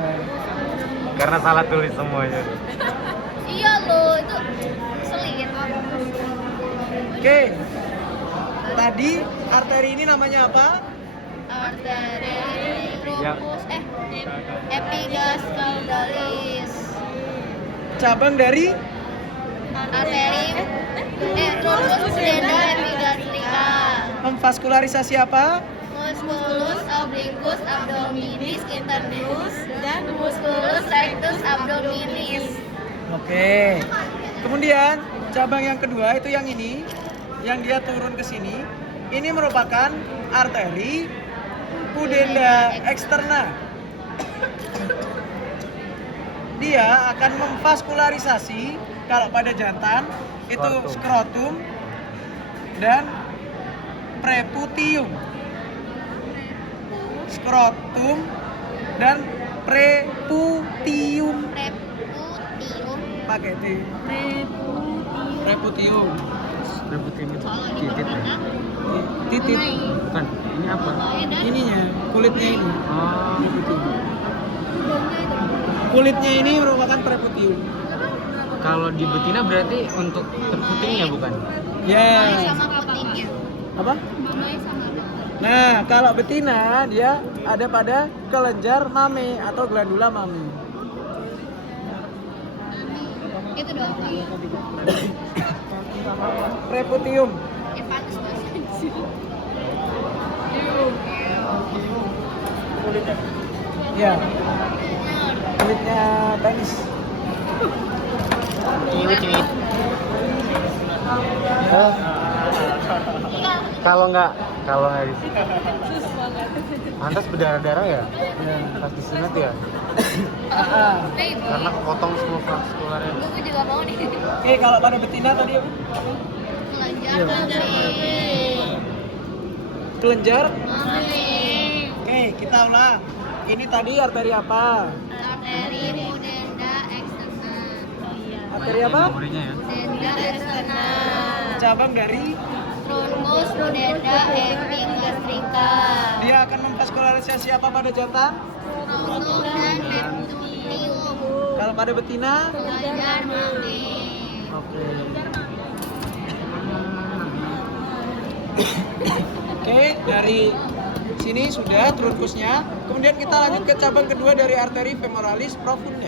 Karena salah tulis semuanya. Iya loh, itu selit. Oke. Tadi arteri ini namanya apa? Arteri Ya. truncus, epigastradalis. Cabang dari Arteri truncus pudenda epigastrica. memvaskularisasi apa? Musculus obliquus abdominis internus dan musculus rectus abdominis. Oke. Kemudian cabang yang kedua itu yang ini, yang dia turun ke sini. Ini merupakan arteri pudenda eksterna. Dia akan memvaskularisasi kalau pada jantan itu skrotum dan preputium. Skrotum dan preputium Preputium. pakai T. Preputium. Rebutin itu titit ya? Titit. Bukan, ini apa? Ininya, kulitnya ini. Oh, Kulitnya ini merupakan preputium. kalau di betina berarti untuk terputingnya bukan? Ya. Sama putingnya. Apa? Nah, kalau betina dia ada pada kelenjar mame atau glandula mame. Itu doang. Preputium. Ya pantas bahasa. Ya. Kulitnya penis. Kalau nggak di sini. Pantas berdarah-darah ya? Pas disunat ya? Ah. Karena kepotong semua vaskularnya. Gue juga mau nih. Oke, kalau pada betina tadi apa? Kelenjar mame. Kelenjar. Mame. Oke, kita ulang. Ini tadi arteri apa? Arteri pudenda eksterna. Arteri apa? Memorinya ya. Pudenda eksterna. Cabang dari Truncus pudenda epigastrica. dia akan memvaskularisasi apa pada jantan? Skrotum dan preputium. Kalau pada betina? Kelenjar mame. Oke. Oke, dari sini sudah truncusnya. Kemudian kita lanjut ke cabang kedua dari arteri femoralis profunda.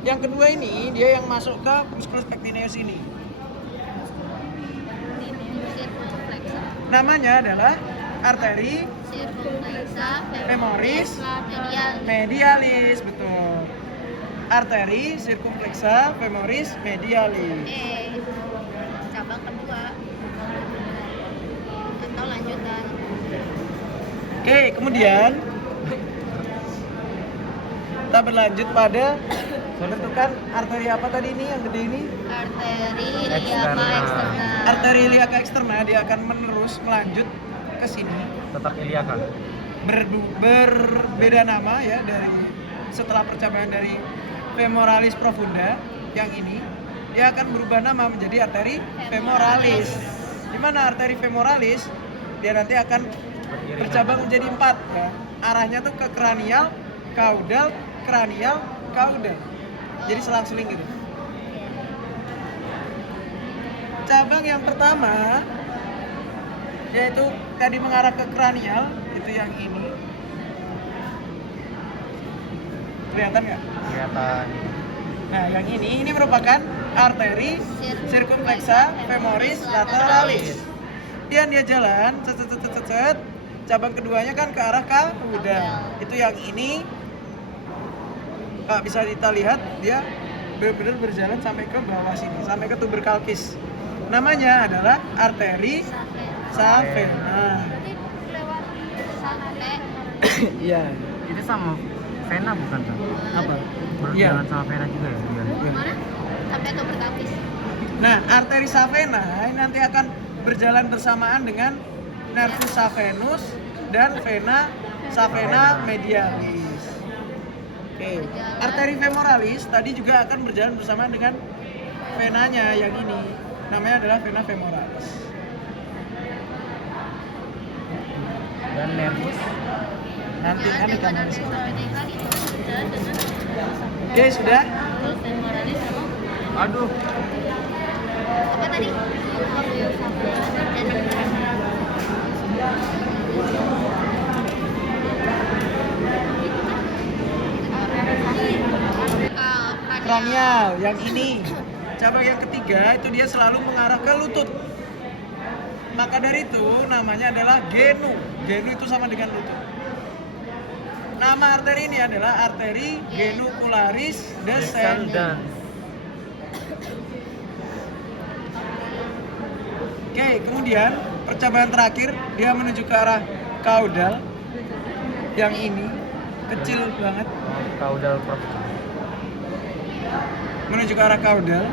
Yang kedua ini dia yang masuk ke musculus pectineus ini. Namanya adalah arteri Circumflexa femoris medial. medialis, betul. Arteri circumflexa femoris medialis. Cabang kedua atau lanjutan. Oke, kemudian kita berlanjut pada bentukan arteri apa tadi ini yang gede ini? Arteri Eksterna. iliaca eksterna. Arteri iliaca eksterna dia akan menerus melanjut ke sini. Tetap iliaka. Berbeda nama ya dari setelah percabangan dari femoralis profunda yang ini dia akan berubah nama menjadi arteri femoralis. Di mana arteri femoralis dia nanti akan bercabang menjadi 4 ya. Arahnya tuh ke kranial, kaudal, kranial, kaudal. Jadi selang-seling gitu. Cabang yang pertama yaitu tadi mengarah ke kranial, itu yang ini. Kelihatan nggak? Kelihatan. Nah, yang ini merupakan arteri circumflexa femoris lateralis. Dia jalan, cet. Cabang keduanya kan ke arah kaudal. Itu yang ini. Kalau bisa kita lihat, dia benar-benar berjalan sampai ke bawah sini, sampai ke tuberculus. Namanya adalah arteri savena. Sampai Iya. Itu sama vena bukan tuh? Apa? Berjalan sama vena juga ya? Iya. mana? Sampai tuberculus. Nah, arteri savena ini nanti akan berjalan bersamaan dengan nervus saphenus dan vena savena medialis. Oke, arteri femoralis tadi juga akan berjalan bersamaan dengan venanya yang ini. Namanya adalah vena femoralis. Dan nervus. Nanti kan di kanan sini. berjalan dengan Oke, sudah? femoralis sama Aduh. apa tadi? Kranial yang ini. Cabang yang ketiga itu dia selalu mengarah ke lutut. Maka dari itu namanya adalah genu. Genu itu sama dengan lutut. Nama arteri ini adalah arteri genukularis descendens. Oke, kemudian percabangan terakhir dia menuju ke arah kaudal. Yang ini kecil banget Caudal proximus. menuju ke arah kaudal.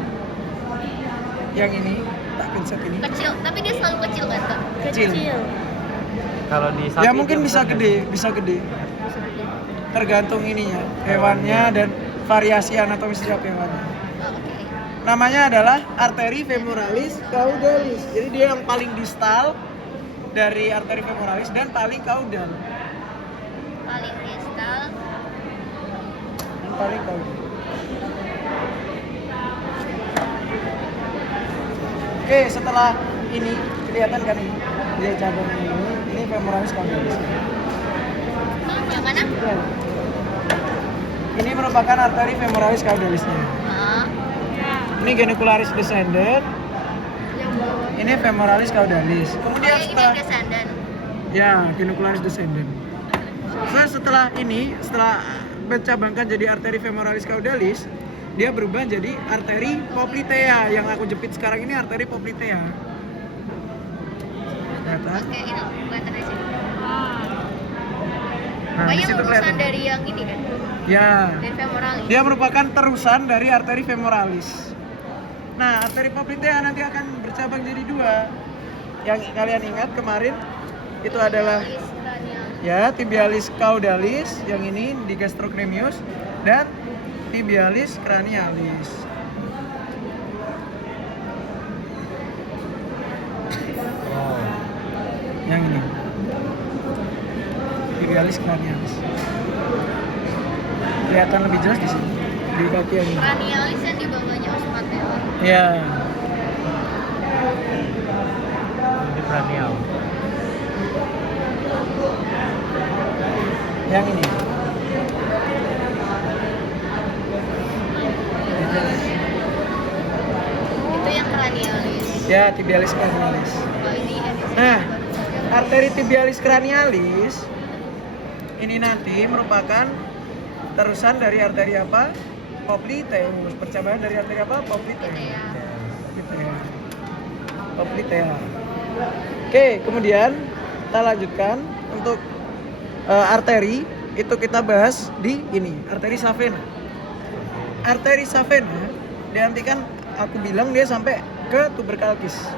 Yang ini tak pencet ini. Kecil, tapi dia selalu kecil kan kak? Kecil. Kalau di sapi Ya mungkin dia bisa besar, gede, bisa gede. Tergantung ininya, hewannya dan variasi anatomi setiap hewannya. Oh, oke. Namanya adalah arteri femoralis caudalis. Jadi dia yang paling distal dari arteri femoralis dan paling caudal. Paling distal. Dan paling caudal. Oke, setelah ini kelihatan kan ini dia cabang ini femoralis caudalis. Yang mana? Ini merupakan arteri femoralis caudalisnya. Ah, Ini genukularis descendens. Ini femoralis caudalis. Kemudian ini setelah descendant. ya genukularis descendens. Setelah ini, setelah bercabangkan jadi arteri femoralis caudalis, dia berubah jadi arteri poplitea. Yang aku jepit sekarang ini arteri poplitea. Kelihatan? Oke, ini kelihatan di sini. Nah, di Pokoknya situ urusan kelihatan. dari yang ini kan? Ya. Dari femoralis. Dia merupakan terusan dari arteri femoralis. Nah, arteri poplitea nanti akan bercabang jadi dua. Yang kalian ingat kemarin itu adalah ya tibialis caudalis, yang ini di gastrocnemius, dan tibialis cranialis. Oh. Yang ini tibialis cranialis. Kelihatan lebih jelas di sini di kaki yang ini. Cranialis yang di bawahnya os patella. Ya. Ini cranial. Yang ini. Itu yang cranialis. Ya, tibialis cranialis. Oh, ini Nah, arteri tibialis cranialis ini nanti merupakan terusan dari arteri apa? Popliteus. Percabangan dari arteri apa? Popliteus. Poplitea. Oke, kemudian kita lanjutkan untuk arteri itu kita bahas di ini, arteri savena. Arteri savena nanti kan aku bilang dia sampai ke tuberculus.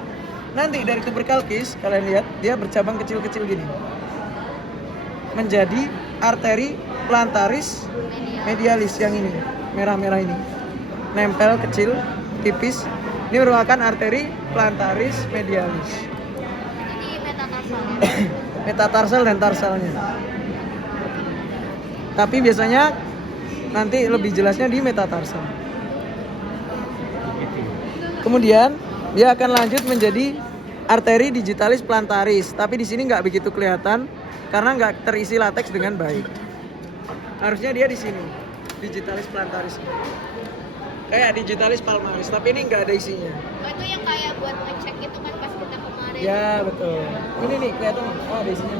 Nanti dari tuberculus kalian lihat dia bercabang kecil-kecil gini. Menjadi arteri plantaris medialis yang ini, merah-merah ini. Nempel kecil, tipis. Ini merupakan arteri plantaris medialis. Ini metatarsalnya. Metatarsal dan tarsalnya. Tapi biasanya nanti lebih jelasnya di metatarsal. Kemudian dia akan lanjut menjadi arteri digitalis plantaris. Tapi di sini nggak begitu kelihatan karena nggak terisi lateks dengan baik. Harusnya dia di sini, digitalis plantaris. Kayak digitalis palmaris, tapi ini nggak ada isinya. Oh, itu yang kayak buat ngecek itu kan pas kita kemarin. Ya betul. Ini nih kelihatan nih. Oh ada isinya.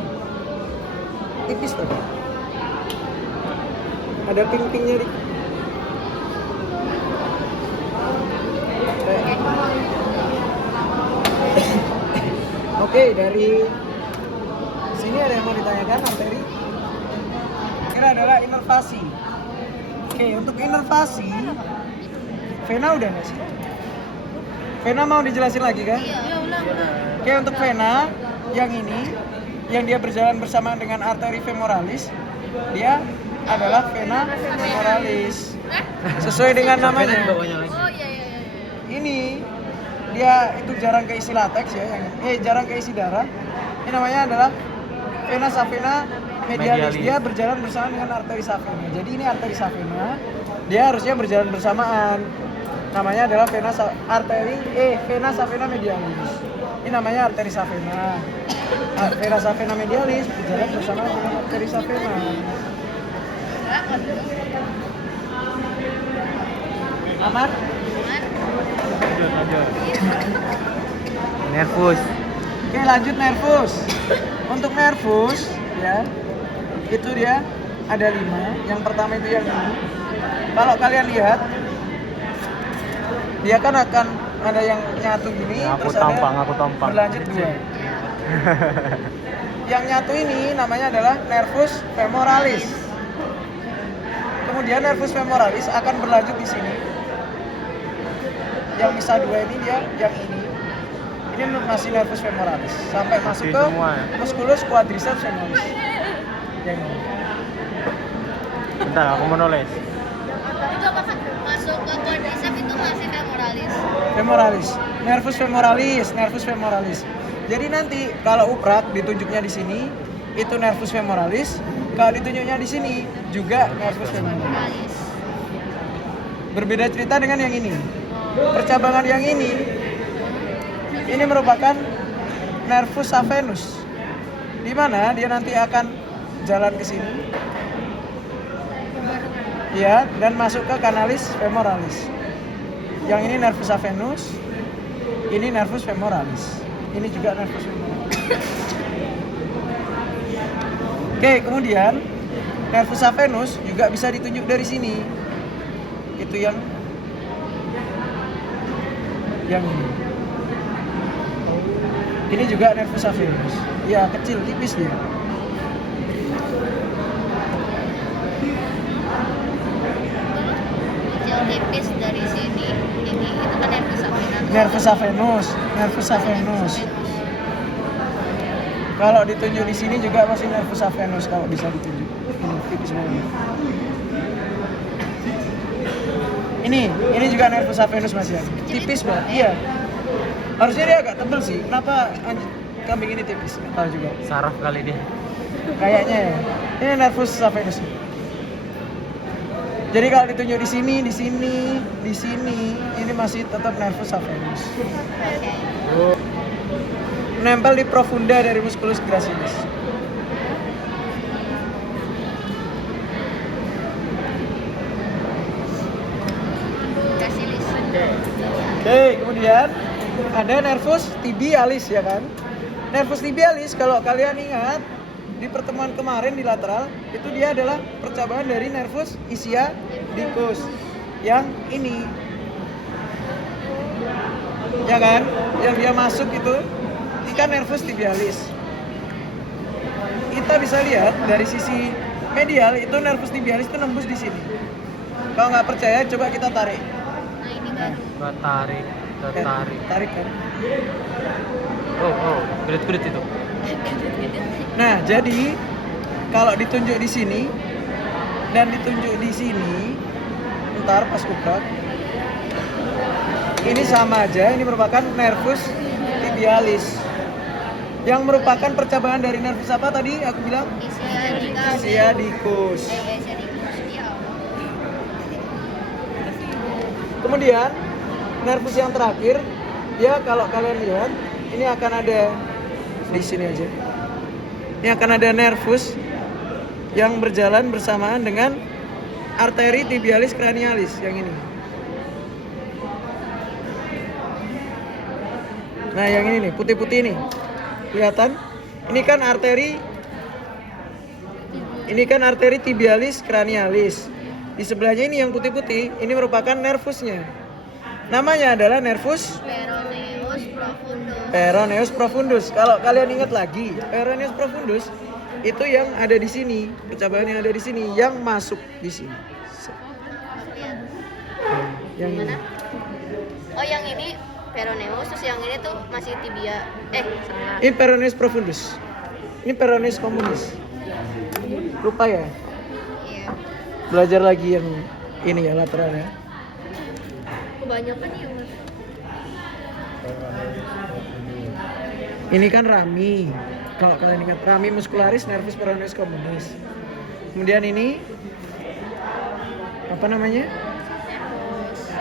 Tipis tuh. Ada ping-pingnya di. Oke, dari sini ada yang mau ditanyakan arteri? Ini adalah inervasi. Oke, untuk inervasi, vena udah nggak sih? Vena mau dijelasin lagi kan? Iya, ulang. Oke, untuk vena yang ini, yang dia berjalan bersamaan dengan arteri femoralis, dia adalah vena femoralis. Sesuai dengan namanya. bawahnya lagi. Oh iya. Ini dia itu jarang keisi latex ya, jarang keisi darah. Ini namanya adalah vena savena medialis. Dia berjalan bersama dengan arteri savena. Jadi ini arteri savena, dia harusnya berjalan bersamaan. Namanya adalah vena savena medialis. Ini namanya arteri savena. Vena savena medialis berjalan bersama dengan arteri savena. Aman? Lanjut. Nervus. Oke, lanjut nervus. Untuk nervus ya, itu dia ada 5. Yang pertama itu yang ini. Kalau kalian lihat, dia kan akan ada yang nyatu gini, Aku terus ada tampang. berlanjut 2. Yang nyatu ini namanya adalah nervus femoralis. Kemudian nervus femoralis akan berlanjut di sini. Yang bisa 2 ini dia yang ini. Ini masih nervus femoralis sampai masuk ke semua ya? musculus quadriceps femoris. Yang ini. Bentar, aku mau nulis. Itu apa kan? Masuk ke quadriceps itu masih femoralis. Nervus femoralis. Jadi nanti kalau uprak ditunjuknya di sini itu nervus femoralis, kalau ditunjuknya di sini juga nervus femoralis. Berbeda cerita dengan yang ini. Percabangan yang ini merupakan nervus saphenus. Di mana dia nanti akan jalan ke sini. Ya, dan masuk ke canalis femoralis. Yang ini nervus saphenus, ini nervus femoralis. Ini juga nervus femoralis. Oke, kemudian nervus saphenus juga bisa ditunjuk dari sini. Itu yang ini. Ini juga nervus saphenus. Ya, kecil, tipis dia. Kecil tipis dari sini. Ini itu kan Nervus saphenus. Kalau ditunjuk di sini juga masih nervus saphenus kalau bisa ditunjuk. Ini tipis banget. Ini juga nervus saphenus masih ya. Tipis banget. Iya. Harusnya dia agak tebel sih. Kenapa kambing ini tipis? Nggak tahu juga. Saraf kali dia. Kayaknya ya. Ini nervus saphenus. Jadi kalau ditunjuk di sini, ini masih tetap nervus saphenus. Nempel di profunda dari musculus gracilis. Oke, kemudian ada nervus tibialis ya kan? Nervus tibialis kalau kalian ingat di pertemuan kemarin di lateral itu dia adalah percabangan dari nervus ischiadicus yang ini. Ya kan? Yang dia masuk itu kan nervus tibialis. Kita bisa lihat dari sisi medial itu nervus tibialis itu nembus di sini. Kalau nggak percaya coba kita tarik. Nah ini baru. Tarik. Tarik kan. Oh, berat itu. Nah, jadi kalau ditunjuk di sini dan ditunjuk di sini, ntar pas uprak, ini sama aja. Ini merupakan nervus tibialis yang merupakan percabangan dari nervus apa tadi? Aku bilang ischiadicus. Kemudian nervus yang terakhir, ya kalau kalian lihat, ini akan ada di sini aja. Ini akan ada nervus yang berjalan bersamaan dengan arteri tibialis cranialis yang ini. Nah, yang ini nih, putih-putih nih. Kelihatan? Ini kan arteri tibialis cranialis. Di sebelahnya ini yang putih-putih, ini merupakan nervusnya. Namanya adalah nervus peroneus profundus. Kalau kalian ingat lagi, peroneus profundus itu yang ada di sini, percabangan yang ada di sini, yang masuk di sini. Yang Yang ini. Oh, yang ini peroneus, terus yang ini tuh masih tibia. Salah. Ini peroneus profundus. Ini peroneus communis. Lupa ya? Iya. Belajar lagi yang ini ya lateral ya. Kebanyakan ya, Mas. Ini kan rami. Kalau kalian ingat rami muscularis nervus peroneus communis. Kemudian ini apa namanya?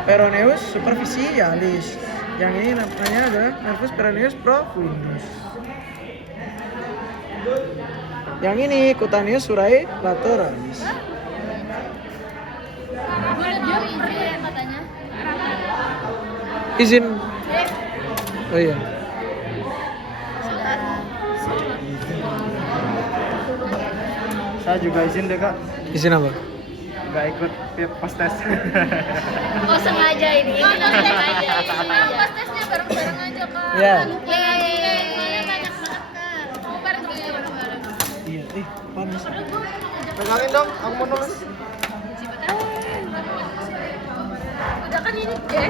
Peroneus superficialis. Yang ini namanya adalah nervus peroneus profundus. Yang ini cutaneus surae lateralis. Katanya. Izin. Oh iya. Saya juga izin deh kak, Izin apa? nggak ikut pas tes. Oh sengaja ini. Oh sengaja. Pas tesnya bareng-bareng aja kak. Iya. Iya. Soalnya banyak banget kak. Mau bareng bareng. Iya, panas. Pegangin dong, aku mau nulis. Udah kan ini deh.